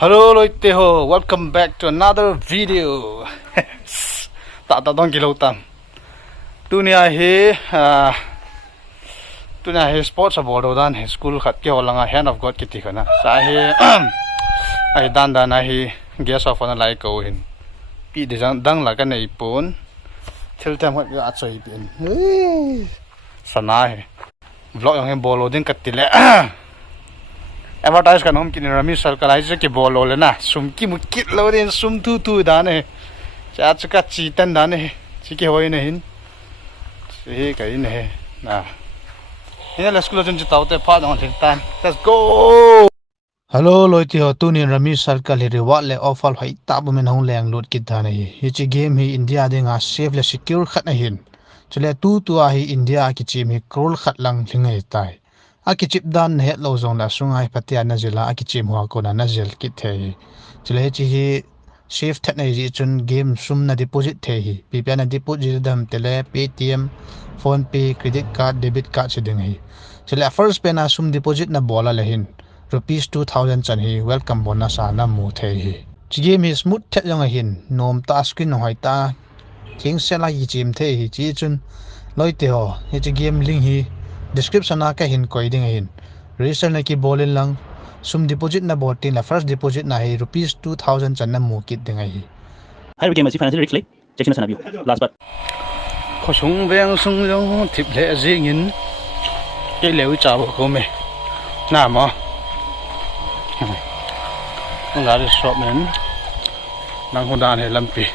Hello Loite ho, welcome back to another video. Ta dong kilo tam. Tunia he sports aboard dan he school khat ke holanga hand of god kiti kana. Sa he ai dan he guest of on lai ko hin. Pi de dang la ka nei pon. Thil tam hat ga choi pin. Sana he. Vlog yang he bolo din katile. Advertise kan hom kin rami circle ai ke bolo le na sum ki mukit lo den sum tu da ne cha chuka chi tan da ne chi ke hoi ne hin se kai ne na ina la school jon tau te pha dong thing tan let's go. Hello loiti ho tu ni rami circle re wa le ofal hai ta bu men hong leng lot kit da ne hi chi game hi india de nga safe le secure khat na hin chule tu a hi india ki chi mi krol khat lang thingai tai aki chip dan het lo zong la sungai patia na zila aki chim huwa ko na zel kit the chile chi hi safe that nei ji chun game sum na deposit the hi ppn na deposit dam tele paytm phone pay credit card debit card se ding hi chile first pay na sum deposit na bola le hin rupees 2000 chan hi welcome bonus na mu the hi chi game hi smooth that yang hin nom ta screen hoi ta king se la hi chim the hi chi chun loite ho hi chi game link hi description na ka hin koi ding hin register na ki bolin lang sum deposit na botin la first deposit na hi rupees 2000 chan na mu kit ding hi hai game financial risk le check na view last but kho sung veng sung long thip le jing in ke leu cha bo ko me na mo nga ri shop men nang ho dan he lampi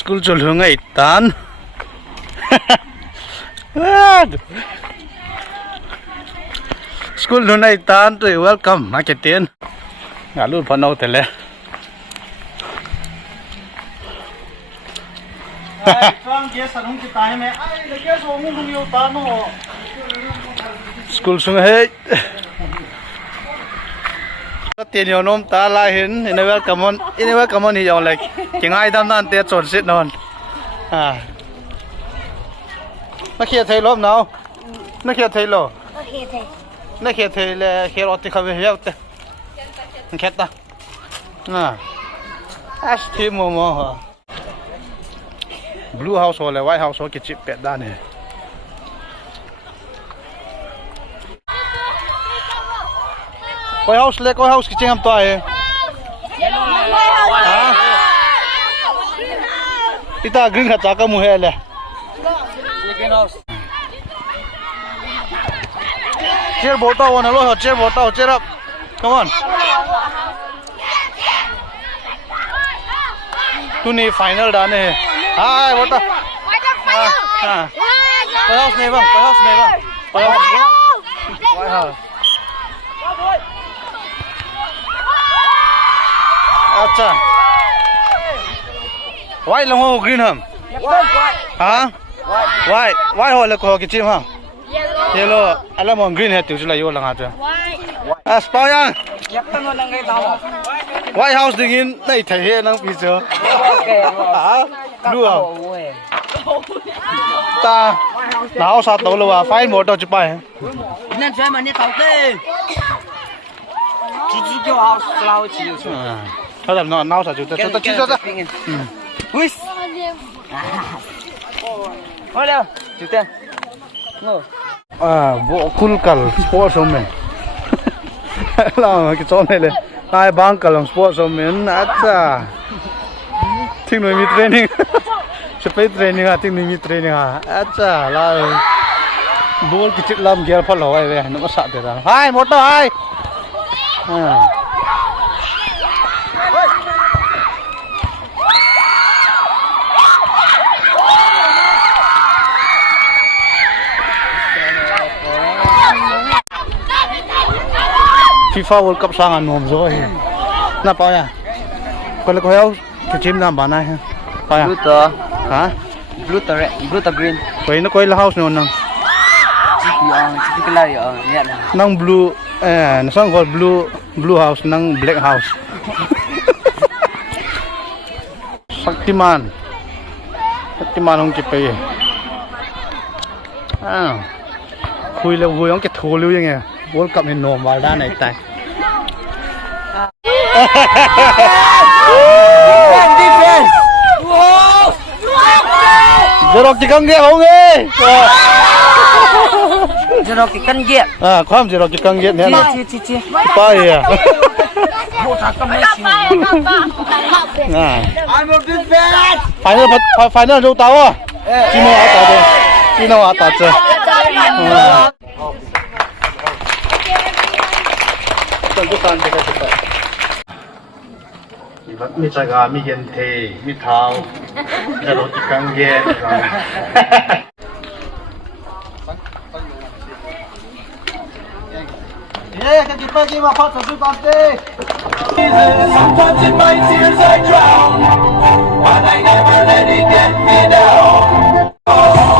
school chol hungai tan school hunai tan to welcome marketing ngalu phanau tele school sung he tiền nhiều nôm ta lại hin in welcome on hi yong like kingai dam nan te chon sit non nó kia thấy lốp nào nó kia thấy lô nó kia thấy là kia lót thì không phải hiểu thế khét ta team mo blue house hoặc là white house cái chip pet đa này coi house cái chim to ấy ita green hat ka mu he le green house chair bota one lo chair bota chair up come on tu ni final da ne hai bota coi house này bang white house अच्छा white long ho green hum hả white ho là ko cái chim ha yellow ala mo green hết tiêu là yo lang ha à spao yang white house ding in nei thai he nang pi cho hả blue ta nào sa tàu lo phai mo to chpai nên chơi mà đi tàu tê chỉ cho house lao chỉ cho thôi là nó nào sao chú ta chỉ cho ta ui thôi đâu chú ta bộ cool cal sport xong mình là cái chỗ này lên hai bang cal sport xong mình acha听nói mi training sẽ phải training à听nói mi training à acha là ball cái chít làm gear fall hỏi về nó có sợ thế nào hai một đâu hai FIFA World Cup sang nôm rồi na bao ya có là có heo cái chim làm bán này bao ya blue hả blue green vậy nó coi là house ngon nè chỉ cái này ở nhận nang blue nó sang gọi blue house nang black house Shaktiman không chụp คุยแล้ววัวยังแกโทรเร็วยังไงวนกลับในโนมมาด้านไหนตาย Defense. giờ đọc chỉ cần ghép không nghe Giờ nó cái cân ghép. à khoan giờ đọc chỉ cần ghép thế nào Chia. bay à Bộ thằng cầm lấy xin. à I'm a defense. phải nó đâu tao à chỉ nó ở tao đây chỉ nó ở tao chơiมีจักรมีเย็นเทมีเท้าจะรถกังเกตเฮ้ยกันกี่ไปกี่มาพักสุดตอนเต้ Sometimes in my tears I drown, but I never let it get me down.